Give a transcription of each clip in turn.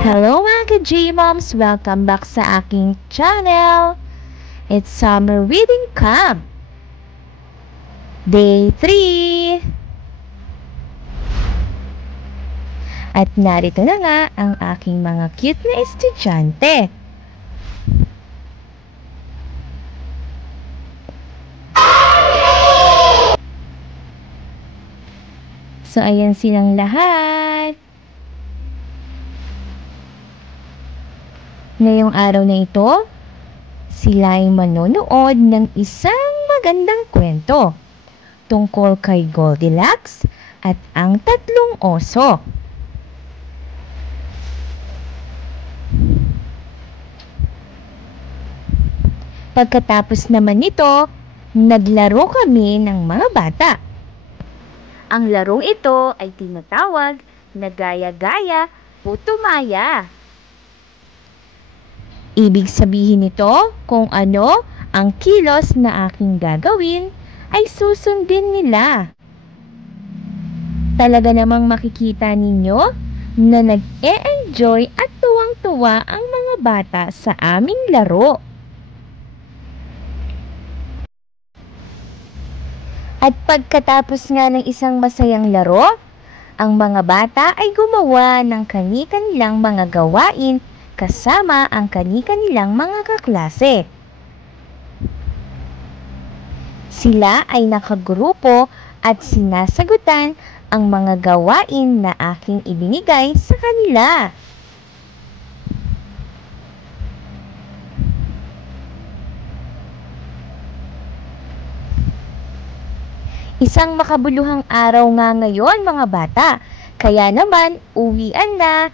Hello mga ka-J-Moms! Welcome back sa aking channel! It's Summer Reading Camp! Day 3! At narito na nga ang aking mga cute na estudyante. So, ayan silang lahat. Ngayong araw na ito, sila ay manonood ng isang magandang kwento tungkol kay Goldilocks at ang tatlong oso. Pagkatapos naman nito, naglaro kami ng mga bata. Ang larong ito ay tinatawag na gaya-gaya putumaya. Ibig sabihin nito, kung ano ang kilos na aking gagawin, ay susundin nila. Talaga namang makikita ninyo na nag-e-enjoy at tuwang-tuwa ang mga bata sa aming laro. At pagkatapos nga ng isang masayang laro, ang mga bata ay gumawa ng kani-kanilang mga gawain kasama ang kani-kanilang mga kaklase. Sila ay nakagrupo at sinasagutan ang mga gawain na aking ibinigay sa kanila. Isang makabuluhang araw nga ngayon mga bata, kaya naman uwian na.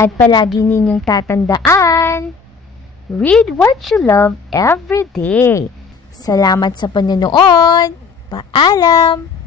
At palagi ninyong tatandaan, read what you love every day. Salamat sa panonood. Paalam!